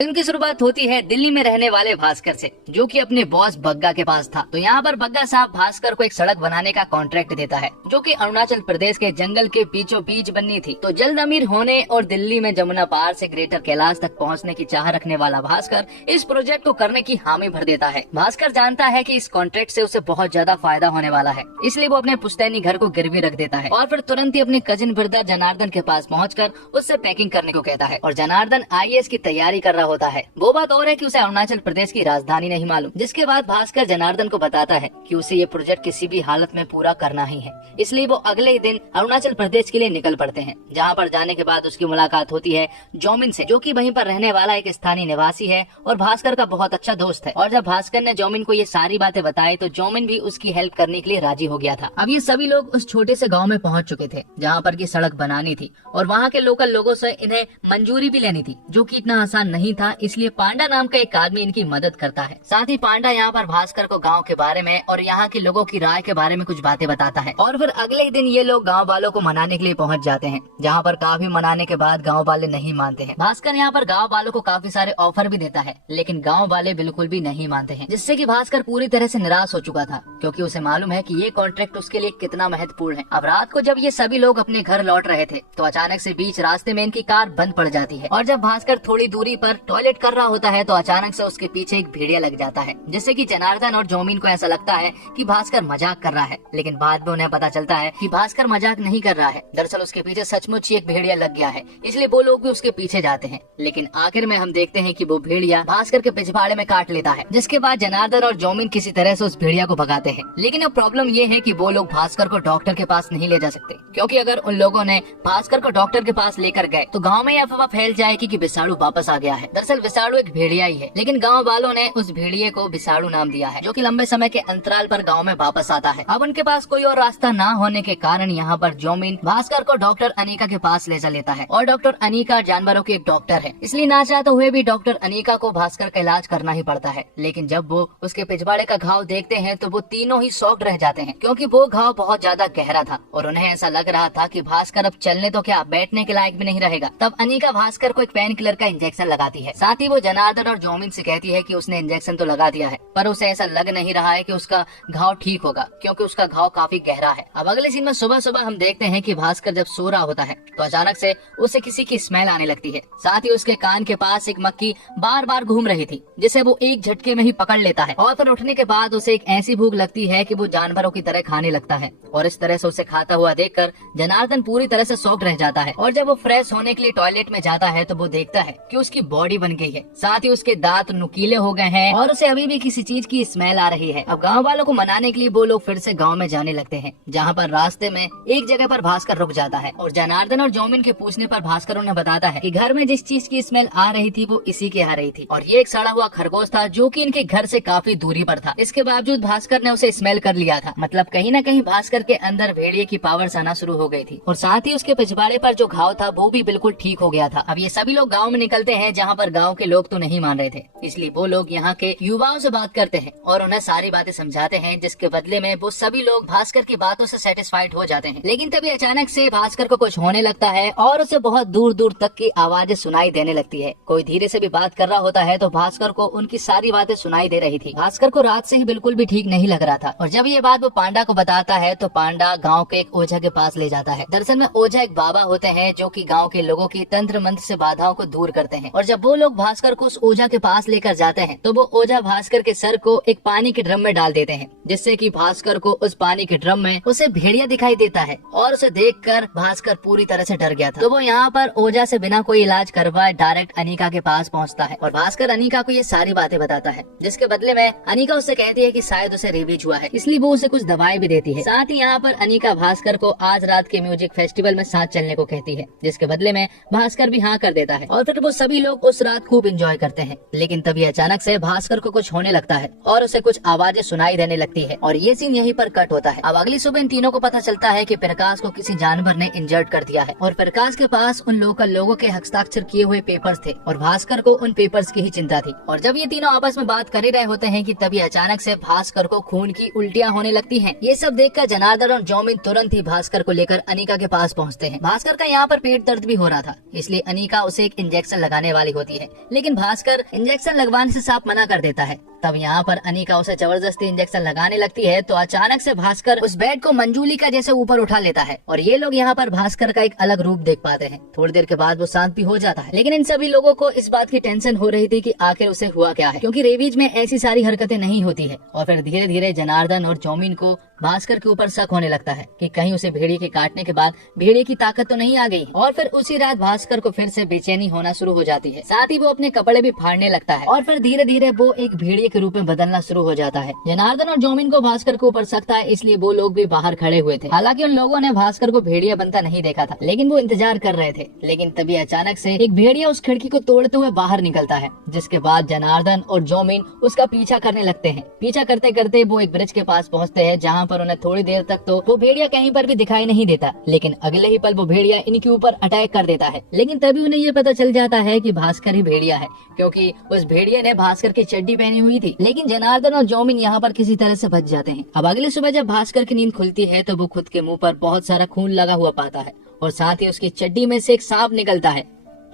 Film की शुरुआत होती है दिल्ली में रहने वाले भास्कर से, जो कि अपने बॉस बग्गा के पास था। तो यहाँ पर बग्गा साहब भास्कर को एक सड़क बनाने का कॉन्ट्रैक्ट देता है, जो कि अरुणाचल प्रदेश के जंगल के बीचों बीच बननी थी। तो जल्द अमीर होने और दिल्ली में जमुना पार से ग्रेटर कैलाश तक पहुँचने की चाह रखने वाला भास्कर इस प्रोजेक्ट को करने की हामी भर देता है। भास्कर जानता है कि इस कॉन्ट्रैक्ट से उसे बहुत ज्यादा फायदा होने वाला है, इसलिए वो अपने पुश्तैनी घर को गिरवी रख देता है और फिर तुरंत ही अपने कजिन ब्रदर जनार्दन के पास पहुँचकर उससे पैकिंग करने को कहता है। और जनार्दन IAS की तैयारी कर रहा होता है। वो बात और है कि उसे अरुणाचल प्रदेश की राजधानी नहीं मालूम। जिसके बाद भास्कर जनार्दन को बताता है कि उसे ये प्रोजेक्ट किसी भी हालत में पूरा करना ही है, इसलिए वो अगले ही दिन अरुणाचल प्रदेश के लिए निकल पड़ते हैं। जहाँ पर जाने के बाद उसकी मुलाकात होती है जोमिन से, जो कि वहीं पर रहने वाला एक स्थानीय निवासी है और भास्कर का बहुत अच्छा दोस्त है। और जब भास्कर ने जोमिन को ये सारी बातें बताई तो जोमिन भी उसकी हेल्प करने के लिए राजी हो गया था। अब ये सभी लोग उस छोटे से गाँव में पहुँच चुके थे जहाँ पर की सड़क बनानी थी और वहाँ के लोकल लोगों से इन्हें मंजूरी भी लेनी थी, जो कि इतना आसान नहीं था। इसलिए पांडा नाम का एक आदमी इनकी मदद करता है। साथ ही पांडा यहाँ पर भास्कर को गांव के बारे में और यहाँ के लोगों की राय के बारे में कुछ बातें बताता है। और फिर अगले ही दिन ये लोग गांव वालों को मनाने के लिए पहुँच जाते हैं, जहाँ पर काफी मनाने के बाद गांव वाले नहीं मानते हैं। भास्कर यहाँ पर गांव वालों को काफी सारे ऑफर भी देता है, लेकिन गाँव वाले बिल्कुल भी नहीं मानते हैं, जिससे कि भास्कर पूरी तरह से निराश हो चुका था, क्योंकि उसे मालूम है कि ये कॉन्ट्रैक्ट उसके लिए कितना महत्वपूर्ण है। अब रात को जब ये सभी लोग अपने घर लौट रहे थे तो अचानक से बीच रास्ते में इनकी कार बंद पड़ जाती है। और जब भास्कर थोड़ी दूरी पर टॉयलेट कर रहा होता है तो अचानक से उसके पीछे एक भेड़िया लग जाता है, जिससे कि जनार्दन और जोमिन को ऐसा लगता है कि भास्कर मजाक कर रहा है। लेकिन बाद में उन्हें पता चलता है कि भास्कर मजाक नहीं कर रहा है, दरअसल उसके पीछे सचमुच ही एक भेड़िया लग गया है। इसलिए वो लोग भी उसके पीछे जाते हैं। लेकिन आखिर में हम देखते हैं कि वो भेड़िया भास्कर के पिछवाड़े में काट लेता है, जिसके बाद जनार्दन और जोमिन किसी तरह से उस भेड़िया को भगाते हैं। लेकिन अब प्रॉब्लम ये है कि वो लोग भास्कर को डॉक्टर के पास नहीं ले जा सकते, क्योंकि अगर उन लोगों ने भास्कर को डॉक्टर के पास लेकर गए तो गाँव में अफवाह फैल जाएगी कि विषाणु वापस आ गया है। दरअसल विषाणु एक भेड़िया ही है, लेकिन गाँव वालों ने उस भेड़िए को विषाणु नाम दिया है, जो कि लंबे समय के अंतराल पर गांव में वापस आता है। अब उनके पास कोई और रास्ता ना होने के कारण यहाँ पर जोमिन भास्कर को डॉक्टर अनीका के पास ले जा लेता है। और डॉक्टर अनीका जानवरों की एक डॉक्टर है, इसलिए ना चाहते हुए भी डॉक्टर अनीका को भास्कर का इलाज करना ही पड़ता है। लेकिन जब वो उसके पिछवाड़े का घाव देखते हैं तो वो तीनों ही शॉक्ड रह जाते हैं, क्योंकि वो घाव बहुत ज्यादा गहरा था और उन्हें ऐसा लग रहा था कि भास्कर अब चलने तो क्या बैठने के लायक भी नहीं रहेगा। तब अनीका भास्कर को एक पेन किलर का इंजेक्शन लगाती है। साथ ही वो जनार्दन और जोमिन से कहती है कि उसने इंजेक्शन तो लगा दिया है, पर उसे ऐसा लग नहीं रहा है कि उसका घाव ठीक होगा, क्योंकि उसका घाव काफी गहरा है। अब अगले सीन में सुबह सुबह हम देखते हैं कि भास्कर जब सो रहा होता है तो अचानक से उसे किसी की स्मेल आने लगती है। साथ ही उसके कान के पास एक मक्खी बार बार घूम रही थी, जिसे वो एक झटके में ही पकड़ लेता है। और फिर उठने के बाद उसे एक ऐसी भूख लगती है कि वो जानवरों की तरह खाने लगता है। और इस तरह से उसे खाता हुआ देखकर जनार्दन पूरी तरह से शॉक्ड रह जाता है। और जब वो फ्रेश होने के लिए टॉयलेट में जाता है तो वो देखता है कि उसकी बॉडी बन गई है, साथ ही उसके दांत नुकीले हो गए हैं और उसे अभी भी किसी चीज की स्मेल आ रही है। अब गांव वालों को मनाने के लिए वो लोग फिर से गांव में जाने लगते हैं, जहां पर रास्ते में एक जगह पर भास्कर रुक जाता है। और जनार्दन और जोमिन के पूछने पर भास्कर उन्हें बताता है कि घर में जिस चीज की स्मेल आ रही थी वो इसी की आ रही थी, और ये एक सड़ा हुआ खरगोश था, जो कि इनके घर से काफी दूरी पर था। इसके बावजूद भास्कर ने उसे स्मेल कर लिया था, मतलब कहीं न कहीं भास्कर के अंदर भेड़िए की पावर्स आना शुरू हो गई थी। और साथ ही उसके पिछवाड़े पर जो घाव था वो भी बिल्कुल ठीक हो गया था। अब ये सभी लोग गाँव में निकलते हैं, जहाँ पर गाँव के लोग तो नहीं मान रहे थे, इसलिए वो लोग यहाँ के युवाओं से बात करते हैं और उन्हें सारी बातें समझाते हैं, जिसके बदले में वो सभी लोग भास्कर की बातों से सेटिस्फाइड हो जाते हैं। लेकिन तभी अचानक से भास्कर को कुछ होने लगता है और उसे बहुत दूर दूर तक की आवाजें सुनाई देने लगती है। कोई धीरे से भी बात कर रहा होता है तो भास्कर को उनकी सारी बातें सुनाई दे रही थी। भास्कर को रात से ही बिल्कुल भी ठीक नहीं लग रहा था, और जब ये बात वो पांडा को बताता है तो पांडा गाँव के एक ओझा के पास ले जाता है। दरअसल में ओझा एक बाबा होते हैं, जो की गाँव के लोगों की तंत्र मंत्र से बाधाओं को दूर करते हैं। और जब वो लोग भास्कर को उस ओझा के पास लेकर जाते हैं तो वो ओझा भास्कर के सर को एक पानी के ड्रम में डाल देते हैं, जिससे कि भास्कर को उस पानी के ड्रम में उसे भेड़िया दिखाई देता है। और उसे देखकर भास्कर पूरी तरह से डर गया था। तो वो यहाँ पर ओझा से बिना कोई इलाज करवाए डायरेक्ट अनीका के पास पहुँचता है और भास्कर अनीका को ये सारी बातें बताता है, जिसके बदले में अनीका उससे कहती है कि शायद उसे रेबीज हुआ है, इसलिए वो उसे कुछ दवाएं भी देती है। साथ ही यहाँ पर अनीका भास्कर को आज रात के म्यूजिक फेस्टिवल में साथ चलने को कहती है, जिसके बदले में भास्कर भी हाँ कर देता है। और फिर वो सभी लोग उस रात खूब एंजॉय करते हैं। लेकिन तभी अचानक से भास्कर को कुछ होने लगता है और उसे कुछ आवाजें सुनाई देने लगती है, और ये सीन यहीं पर कट होता है। अब अगली सुबह इन तीनों को पता चलता है कि प्रकाश को किसी जानवर ने इंजर्ड कर दिया है, और प्रकाश के पास उन लोकल लोगों के हस्ताक्षर किए हुए पेपर्स थे, और भास्कर को उन पेपर्स की ही चिंता थी। और जब ये तीनों आपस में बात कर ही रहे होते हैं कि तभी अचानक से भास्कर को खून की उल्टियां होने लगती हैं। ये सब देखकर जनार्दन और जोमिन तुरंत ही भास्कर को लेकर अनीका के पास पहुंचते हैं। भास्कर का यहाँ पर पेट दर्द भी हो रहा था, इसलिए अनीका उसे एक इंजेक्शन लगाने वाली होती होती है, लेकिन भास्कर इंजेक्शन लगवाने से साफ मना कर देता है। तब यहाँ पर अनीका उसे जबरदस्ती इंजेक्शन लगाने लगती है तो अचानक से भास्कर उस बेड को मंजूली का जैसे ऊपर उठा लेता है और ये लोग यहाँ पर भास्कर का एक अलग रूप देख पाते हैं। थोड़ी देर के बाद वो शांत भी हो जाता है, लेकिन इन सभी लोगों को इस बात की टेंशन हो रही थी कि आखिर उसे हुआ क्या है, क्योंकि रेवीज में ऐसी सारी हरकतें नहीं होती है। और फिर धीरे धीरे जनार्दन और जौमीन को भास्कर के ऊपर शक होने लगता है कि कहीं उसे भेड़िए के काटने के बाद भेड़िए की ताकत तो नहीं आ गई। और फिर उसी रात भास्कर को फिर से बेचैनी होना शुरू हो जाती है, साथ ही वो अपने कपड़े भी फाड़ने लगता है और फिर धीरे धीरे वो एक भेड़िए के रूप में बदलना शुरू हो जाता है। जनार्दन और जौमीन को भास्कर के ऊपर शक था, इसलिए वो लोग भी बाहर खड़े हुए थे। हालांकि उन लोगों ने भास्कर को भेड़िया बनता नहीं देखा था, लेकिन वो इंतजार कर रहे थे। लेकिन तभी अचानक से एक भेड़िया उस खिड़की को तोड़ते हुए बाहर निकलता है, जिसके बाद जनार्दन और जौमीन उसका पीछा करने लगते हैं। पीछा करते करते वो एक ब्रिज के पास पहुँचते हैं, जहाँ पर उन्हें थोड़ी देर तक तो वो भेड़िया कहीं पर भी दिखाई नहीं देता, लेकिन अगले ही पल वो भेड़िया इनके ऊपर अटैक कर देता है। लेकिन तभी उन्हें ये पता चल जाता है कि भास्कर ही भेड़िया है, क्योंकि उस भेड़िया ने भास्कर की चड्डी पहनी हुई थी। लेकिन जनार्दन और जौमीन यहाँ पर किसी तरह से बच जाते हैं। अब अगली सुबह जब भास्कर की नींद खुलती है तो वो खुद के मुंह पर बहुत सारा खून लगा हुआ पाता है और साथ ही उसकी चड्डी में से एक सांप निकलता है।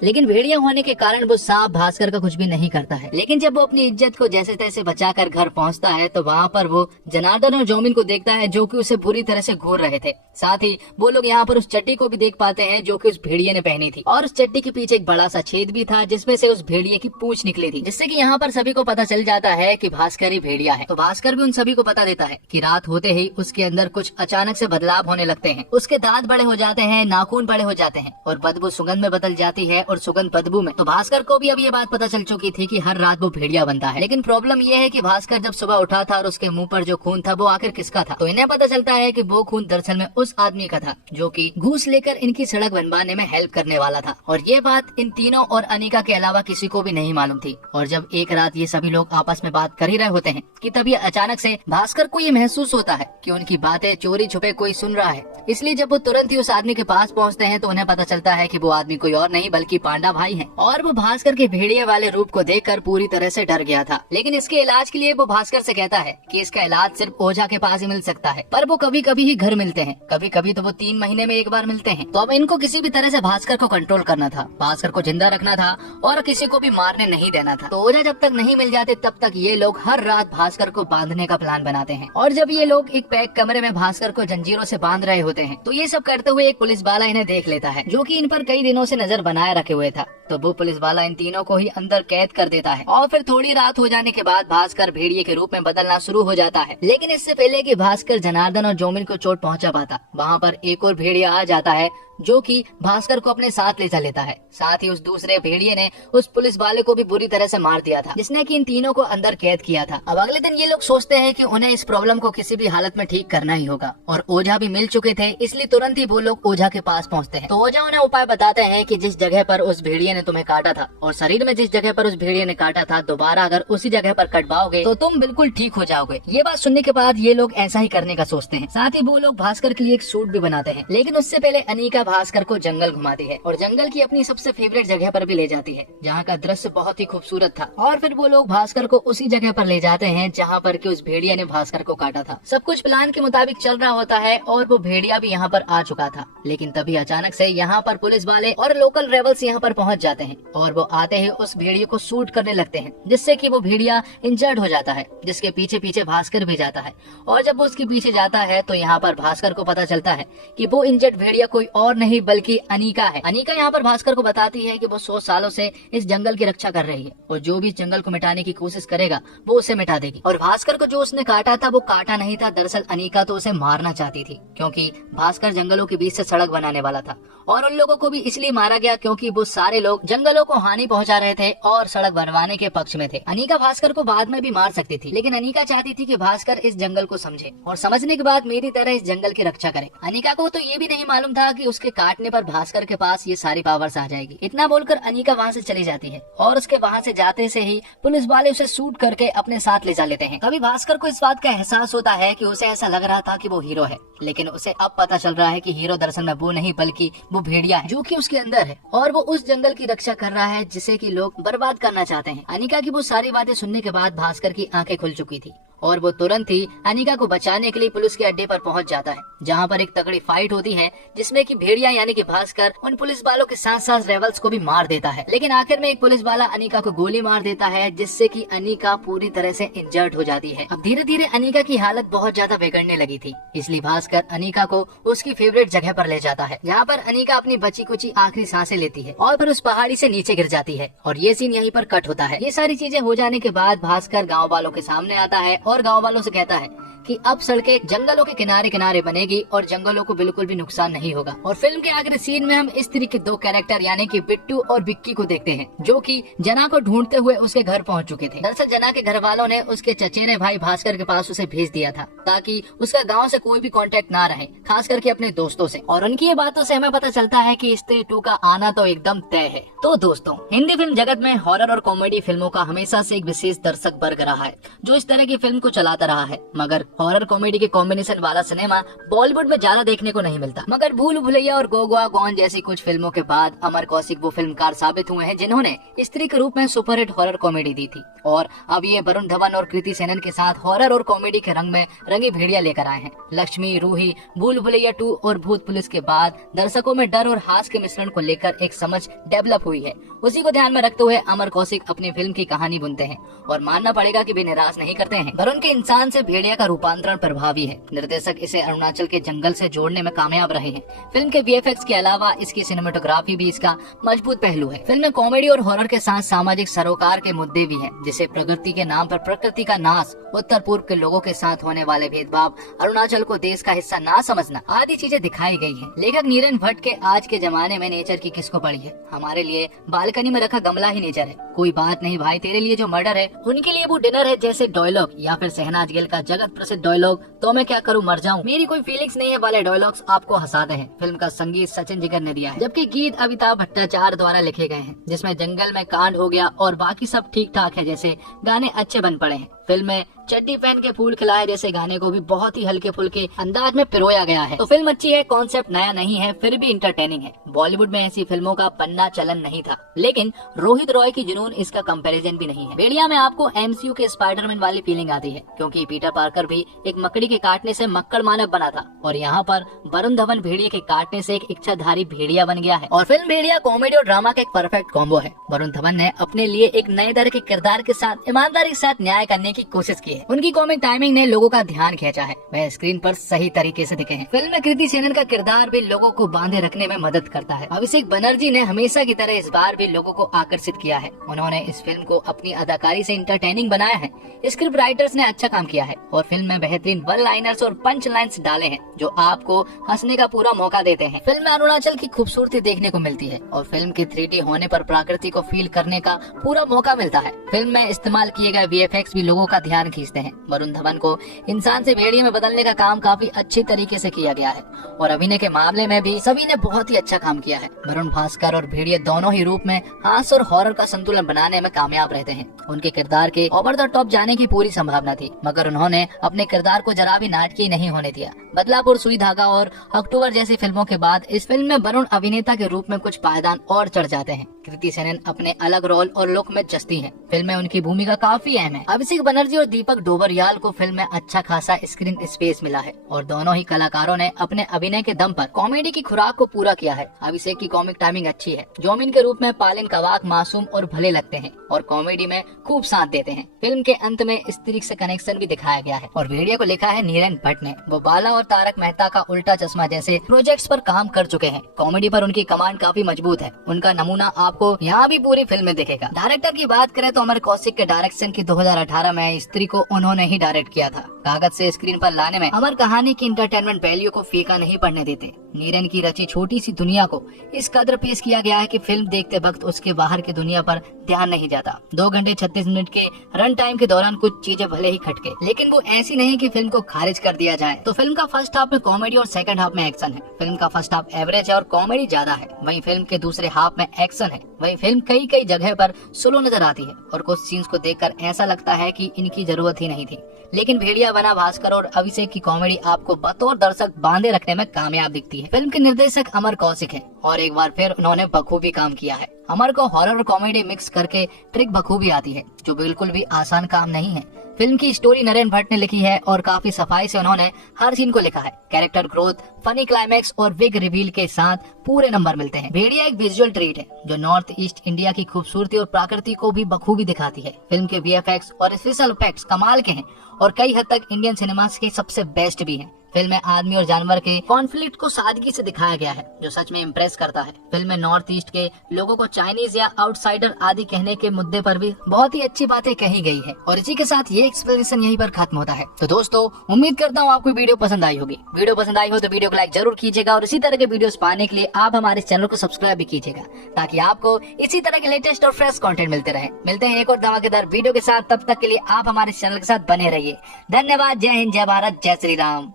लेकिन भेड़िया होने के कारण वो सांप भास्कर का कुछ भी नहीं करता है। लेकिन जब वो अपनी इज्जत को जैसे तैसे बचाकर घर पहुंचता है तो वहाँ पर वो जनार्दन और जौमीन को देखता है, जो कि उसे बुरी तरह से घूर रहे थे। साथ ही वो लोग यहाँ पर उस चड्डी को भी देख पाते हैं जो कि उस भेड़िए ने पहनी थी, और उस चड्डी के पीछे एक बड़ा सा छेद भी था जिसमें से उस भेड़िए की पूंछ निकली थी, जिससे कि यहाँ पर सभी को पता चल जाता है कि भास्कर ही भेड़िया है। तो भास्कर भी उन सभी को बता देता है कि रात होते ही उसके अंदर कुछ अचानक से बदलाव होने लगते हैं। उसके दांत बड़े हो जाते हैं, नाखून बड़े हो जाते हैं और बदबू सुगंध में बदल जाती है और सुगंध बदबू में। तो भास्कर को भी अब ये बात पता चल चुकी थी कि हर रात वो भेड़िया बनता है। लेकिन प्रॉब्लम ये है कि भास्कर जब सुबह उठा था और उसके मुंह पर जो खून था वो आखिर किसका था। तो इन्हें पता चलता है कि वो खून दरअसल में उस आदमी का था जो कि घूस लेकर इनकी सड़क बनवाने में हेल्प करने वाला था। और ये बात इन तीनों और अनीका के अलावा किसी को भी नहीं मालूम थी। और जब एक रात ये सभी लोग आपस में बात कर ही रहे होते हैं कि तभी अचानक से भास्कर को ये महसूस होता है कि उनकी बातें चोरी छुपे कोई सुन रहा है। इसलिए जब वो तुरंत ही उस आदमी के पास पहुँचते हैं तो उन्हें पता चलता है कि वो आदमी कोई और नहीं बल्कि पांडा भाई है। और वो भास्कर के भेड़िए वाले रूप को देखकर पूरी तरह से डर गया था। लेकिन इसके इलाज के लिए वो भास्कर से कहता है कि इसका इलाज सिर्फ ओझा के पास ही मिल सकता है, पर वो कभी कभी ही घर मिलते हैं, कभी कभी तो वो 3 महीने में एक बार मिलते हैं। तो अब इनको किसी भी तरह से भास्कर को कंट्रोल करना था, भास्कर को जिंदा रखना था और किसी को भी मारने नहीं देना था। तो ओझा जब तक नहीं मिल जाते तब तक ये लोग हर रात भास्कर को बांधने का प्लान बनाते हैं। और जब ये लोग एक पैक कमरे में भास्कर को जंजीरों से बांध रहे होते हैं तो ये सब करते हुए एक पुलिस वाला इन्हें देख लेता है, जो कि इन पर कई दिनों से नजर बनाए रखे हुए था। तो वो पुलिस वाला इन तीनों को ही अंदर कैद कर देता है और फिर थोड़ी रात हो जाने के बाद भास्कर भेड़िए के रूप में बदलना शुरू हो जाता है। लेकिन इससे पहले कि भास्कर जनार्दन और जौमीन को चोट पहुंचा पाता, वहाँ पर एक और भेड़िया आ जाता है जो कि भास्कर को अपने साथ ले चल लेता है। साथ ही उस दूसरे भेड़िए ने उस पुलिस वाले को भी बुरी तरह से मार दिया था, जिसने कि इन तीनों को अंदर कैद किया था। अब अगले दिन ये लोग सोचते हैं कि उन्हें इस प्रॉब्लम को किसी भी हालत में ठीक करना ही होगा और ओझा भी मिल चुके थे, इसलिए तुरंत ही वो लोग ओझा के पास पहुंचते हैं। तो ओझा उन्हें उपाय बताते हैं कि जिस जगह पर उस भेड़िए ने तुम्हें काटा था और शरीर में जिस जगह पर उस भेड़िए ने काटा था, दोबारा अगर उसी जगह पर कटवाओगे तो तुम बिल्कुल ठीक हो जाओगे। ये बात सुनने के बाद ये लोग ऐसा ही करने का सोचते हैं। साथ ही वो लोग भास्कर के लिए एक सूट भी बनाते हैं। लेकिन उससे पहले अनीका भास्कर को जंगल घुमाती है और जंगल की अपनी सबसे फेवरेट जगह पर भी ले जाती है, जहाँ का दृश्य बहुत ही खूबसूरत था। और फिर वो लोग भास्कर को उसी जगह पर ले जाते हैं जहाँ पर कि उस भेड़िया ने भास्कर को काटा था। सब कुछ प्लान के मुताबिक चल रहा होता है और वो भेड़िया भी यहाँ पर आ चुका था। लेकिन तभी अचानक से यहाँ पर पुलिस वाले और लोकल रेबल्स यहाँ पर पहुँच जाते हैं और वो आते ही उस भेड़िए को शूट करने लगते हैं, जिससे कि वो भेड़िया इंजर्ड हो जाता है, जिसके पीछे पीछे भास्कर भी जाता है। और जब वो उसके पीछे जाता है तो यहाँ पर भास्कर को पता चलता है कि वो इंजर्ड भेड़िया कोई और नहीं बल्कि अनीका है। अनीका यहाँ पर भास्कर को बताती है कि वो 100 सालों से इस जंगल की रक्षा कर रही है और जो भी इस जंगल को मिटाने की कोशिश करेगा वो उसे मिटा देगी। और भास्कर को जो उसने काटा था वो काटा नहीं था, दरअसल अनीका तो उसे मारना चाहती थी, क्योंकि भास्कर जंगलों के बीच से सड़क बनाने वाला था। और उन लोगों को भी इसलिए मारा गया क्योंकि वो सारे लोग जंगलों को हानि पहुंचा रहे थे और सड़क बनवाने के पक्ष में थे। अनीका भास्कर को बाद में भी मार सकती थी, लेकिन अनीका चाहती थी कि भास्कर इस जंगल को समझे और समझने के बाद मेरी तरह इस जंगल की रक्षा करे। अनीका को तो ये भी नहीं मालूम था कि उसके काटने पर भास्कर के पास ये सारी पावर्स आ जाएगी। इतना बोलकर अनीका वहाँ से चली जाती है और उसके वहाँ से जाते से ही पुलिस वाले उसे शूट करके अपने साथ ले जा लेते हैं। तभी भास्कर को इस बात का एहसास होता है कि उसे ऐसा लग रहा था कि वो हीरो है, लेकिन उसे अब पता चल रहा है कि हीरो दरअसल में वो नहीं बल्कि वो भेड़िया है जो कि उसके अंदर है और वो उस जंगल की रक्षा कर रहा है जिसे कि लोग बर्बाद करना चाहते हैं। अनीका की वो सारी बातें सुनने के बाद भास्कर की आंखें खुल चुकी थी और वो तुरंत ही अनिका को बचाने के लिए पुलिस के अड्डे पर पहुंच जाता है, जहां पर एक तगड़ी फाइट होती है जिसमें कि भेड़िया यानी कि भास्कर उन पुलिस वालों के साथ साथ रेबल्स को भी मार देता है। लेकिन आखिर में एक पुलिस वाला अनिका को गोली मार देता है, जिससे कि अनिका पूरी तरह से इंजर्ड हो जाती है। अब धीरे धीरे अनिका की हालत बहुत ज्यादा बिगड़ने लगी थी, इसलिए भास्कर अनिका को उसकी फेवरेट जगह पर ले जाता है, जहाँ पर अनिका अपनी बची कुची आखिरी सांसें लेती है और फिर उस पहाड़ी से नीचे गिर जाती है। और ये सीन यहीं पर कट होता है। ये सारी चीजें हो जाने के बाद भास्कर गाँव वालों के सामने आता है और गाँव वालों से कहता है कि अब सड़कें जंगलों के किनारे किनारे बनेगी और जंगलों को बिल्कुल भी नुकसान नहीं होगा। और फिल्म के आखिरी सीन में हम इस तरह के दो कैरेक्टर यानी कि बिट्टू और विक्की को देखते हैं, जो कि जना को ढूंढते हुए उसके घर पहुंच चुके थे। दरअसल जना के घर वालों ने उसके चचेरे भाई भास्कर के पास उसे भेज दिया था, ताकि उसका गाँव से कोई भी कॉन्टेक्ट ना रहे, खास करके अपने दोस्तों से। और उनकी ये बातों से हमें पता चलता है कि स्त्री 2 का आना तो एकदम तय है। तो दोस्तों, हिंदी फिल्म जगत में हॉरर और कॉमेडी फिल्मों का हमेशा से एक विशेष दर्शक वर्ग रहा है, जो इस तरह की फिल्म को चलाता रहा है। मगर हॉरर कॉमेडी के कॉम्बिनेशन वाला सिनेमा बॉलीवुड में ज्यादा देखने को नहीं मिलता। मगर भूल भुलैया और गोगोआ गॉन जैसी कुछ फिल्मों के बाद अमर कौशिक वो फिल्मकार साबित हुए हैं जिन्होंने स्त्री के रूप में सुपरहिट हॉरर कॉमेडी दी थी। और अब ये वरुण धवन और कृति सेनन के साथ हॉरर और कॉमेडी के रंग में रंगी भेड़िया लेकर आए हैं। लक्ष्मी, रूही, भूल भुलैया 2 और भूत पुलिस के बाद दर्शकों में डर और हास्य के मिश्रण को लेकर एक समझ डेवलप हुई है। उसी को ध्यान में रखते हुए अमर कौशिक अपनी फिल्म की कहानी बुनते हैं और मानना पड़ेगा कि वे निराश नहीं करते हैं। वरुण के इंसान से भेड़िया का रूपांतरण प्रभावी है। निर्देशक इसे अरुणाचल के जंगल से जोड़ने में कामयाब रहे हैं। फिल्म के VFX के अलावा इसकी सिनेमेटोग्राफी भी इसका मजबूत पहलू है। फिल्म में कॉमेडी और हॉरर के साथ सामाजिक सरोकार के मुद्दे भी हैं, जैसे प्रगति के नाम पर प्रकृति का नाश, उत्तर पूर्व के लोगों के साथ होने वाले भेदभाव, अरुणाचल को देश का हिस्सा ना समझना आदि चीजें दिखाई गई हैं। लेखक नीरन भट्ट के आज के जमाने में नेचर की किसको पड़ी है, हमारे लिए बालकनी में रखा गमला ही नेचर है। कोई बात नहीं भाई, तेरे लिए जो मर्डर है उनके लिए वो डिनर है जैसे डायलॉग, या फिर शहनाज गिल का जगत प्रसिद्ध डायलॉग तो मैं क्या करूँ मर जाऊँ, मेरी कोई फीलिंग्स नहीं है वाले डायलॉग्स आपको हंसाते हैं। फिल्म का संगीत सचिन जिगर ने दिया है, जबकि गीत अमिताभ भट्टाचार्य द्वारा लिखे गए हैं, जिसमें जंगल में कांड हो गया और बाकी सब ठीक ठाक है जैसे गाने अच्छे बन पड़े हैं। फिल्म में चड्डी पहन के फूल खिलाए जैसे गाने को भी बहुत ही हल्के फुल्के अंदाज में पिरोया गया है। तो फिल्म अच्छी है, कॉन्सेप्ट नया नहीं है, फिर भी इंटरटेनिंग है। बॉलीवुड में ऐसी फिल्मों का पन्ना चलन नहीं था, लेकिन रोहित रॉय की जुनून इसका कंपैरिजन भी नहीं है। भेड़िया में आपको MCU के स्पाइडरमैन वाली फीलिंग आती है, क्योंकि पीटर पार्कर भी एक मकड़ी के काटने से मक्कड़ मानव बना था, और यहाँ पर वरुण धवन भेड़िया के काटने से एक इच्छाधारी भेड़िया बन गया है। और फिल्म भेड़िया कॉमेडी और ड्रामा का एक परफेक्ट कॉम्बो है। वरुण धवन ने अपने लिए एक नए तरह के किरदार के साथ ईमानदारी के साथ न्याय करने की कोशिश की है। उनकी कॉमिक टाइमिंग ने लोगों का ध्यान खींचा है, वह स्क्रीन पर सही तरीके से दिखे हैं। फिल्म में कृति सेनन का किरदार भी लोगों को बांधे रखने में मदद करता है। अभिषेक बनर्जी ने हमेशा की तरह इस बार भी लोगों को आकर्षित किया है। उन्होंने इस फिल्म को अपनी अदाकारी से इंटरटेनिंग बनाया है। स्क्रिप्ट राइटर्स ने अच्छा काम किया है और फिल्म में बेहतरीन वन लाइनर्स और पंच लाइन्स डाले हैं, जो आपको हंसने का पूरा मौका देते हैं। फिल्म में अरुणाचल की खूबसूरती देखने को मिलती है और फिल्म के 3D होने पर प्रकृति को फील करने का पूरा मौका मिलता है। फिल्म में इस्तेमाल किए गए VFX भी लोगों का ध्यान खींचते हैं। वरुण धवन को इंसान से भेड़िया में बदलने का काम काफी अच्छी तरीके से किया गया है और अभिनय के मामले में भी सभी ने बहुत ही अच्छा काम किया है। वरुण भास्कर और भेड़िया दोनों ही रूप में हास्य और हॉरर का संतुलन बनाने में कामयाब रहते हैं। उनके किरदार के ओवर द टॉप जाने की पूरी संभावना थी, मगर उन्होंने अपने किरदार को जरा भी नाटकीय नहीं होने दिया। बदलापुर, सुई धागा और अक्टूबर जैसी फिल्मों के बाद इस फिल्म में वरुण अभिनेता के रूप में कुछ पायदान और चढ़ जाते हैं। कृति सेनन अपने अलग रोल और लुक में जचती हैं। फिल्म में उनकी भूमिका काफी अहम है। अभिषेक बनर्जी और दीपक डोबरियाल को फिल्म में अच्छा खासा स्क्रीन स्पेस मिला है और दोनों ही कलाकारों ने अपने अभिनय के दम पर कॉमेडी की खुराक को पूरा किया है। अभिषेक की कॉमिक टाइमिंग अच्छी है। जोमिन के रूप में पालिन कवाक मासूम और भले लगते हैं और कॉमेडी में खूब साथ देते हैं। फिल्म के अंत में स्त्री से कनेक्शन भी दिखाया गया है और भेड़िया को लिखा है नीरन भट्ट ने। वो बाला और तारक मेहता का उल्टा चश्मा जैसे प्रोजेक्ट्स पर काम कर चुके हैं। कॉमेडी पर उनकी कमांड काफी मजबूत है। उनका नमूना आपको यहाँ भी पूरी फिल्म में दिखेगा। डायरेक्टर की बात करें तो अमर कौशिक के डायरेक्शन की 2018 में स्त्री को उन्होंने ही डायरेक्ट किया था। कागज से स्क्रीन पर लाने में अमर कहानी की इंटरटेनमेंट वैल्यू को फीका नहीं पड़ने देते। नीरन की रची छोटी सी दुनिया को इस कदर पेश किया गया है कि फिल्म देखते वक्त उसके बाहर की दुनिया पर ध्यान नहीं जाता। 2 घंटे 36 मिनट के रन टाइम के दौरान कुछ चीजें भले ही खटके, लेकिन वो ऐसी नहीं कि फिल्म को खारिज कर दिया जाए। तो फिल्म का फर्स्ट हाफ में कॉमेडी और सेकंड हाफ में एक्शन है। फिल्म का फर्स्ट हाफ एवरेज है और कॉमेडी ज्यादा है। वहीं फिल्म के दूसरे हाफ में एक्शन है। वहीं फिल्म कई जगह पर स्लो नजर आती है और कुछ सीन्स को देखकर ऐसा लगता है कि इनकी जरूरत ही नहीं थी। लेकिन भेड़िया बना भास्कर और अभिषेक की कॉमेडी आपको बतौर दर्शक बांधे रखने में कामयाब दिखती है। फिल्म के निर्देशक अमर कौशिक है और एक बार फिर उन्होंने बखूबी काम किया है। अमर को हॉरर और कॉमेडी मिक्स करके ट्रिक बखूबी आती है, जो बिल्कुल भी आसान काम नहीं है। फिल्म की स्टोरी नरेन भट्ट ने लिखी है और काफी सफाई से उन्होंने हर सीन को लिखा है। कैरेक्टर ग्रोथ, फनी क्लाइमैक्स और बिग रिवील के साथ पूरे नंबर मिलते हैं। भेड़िया एक विजुअल ट्रीट है जो नॉर्थ ईस्ट इंडिया की खूबसूरती और प्रकृति को भी बखूबी दिखाती है। फिल्म के वीएफएक्स और स्पेशल इफेक्ट्स कमाल के हैं और कई हद तक इंडियन सिनेमास के सबसे बेस्ट भी हैं। फिल्म में आदमी और जानवर के कॉन्फ्लिक्ट को सादगी से दिखाया गया है, जो सच में इम्प्रेस करता है। फिल्म में नॉर्थ ईस्ट के लोगों को चाइनीज या आउटसाइडर आदि कहने के मुद्दे पर भी बहुत ही अच्छी बातें कही गई है। और इसी के साथ ये एक्सप्लेनेशन यहीं पर खत्म होता है। तो दोस्तों, उम्मीद करता हूँ आपको वीडियो पसंद आई होगी। वीडियो पसंद आई हो तो वीडियो को लाइक जरूर कीजिएगा और इसी तरह के वीडियोस पाने के लिए आप हमारे चैनल को सब्सक्राइब भी कीजिएगा, ताकि आपको इसी तरह के लेटेस्ट और फ्रेश कंटेंट मिलते रहे। मिलते हैं एक और धमाकेदार वीडियो के साथ, तब तक के लिए आप हमारे चैनल के साथ बने रहिए। धन्यवाद। जय हिंद, जय भारत, जय श्री राम।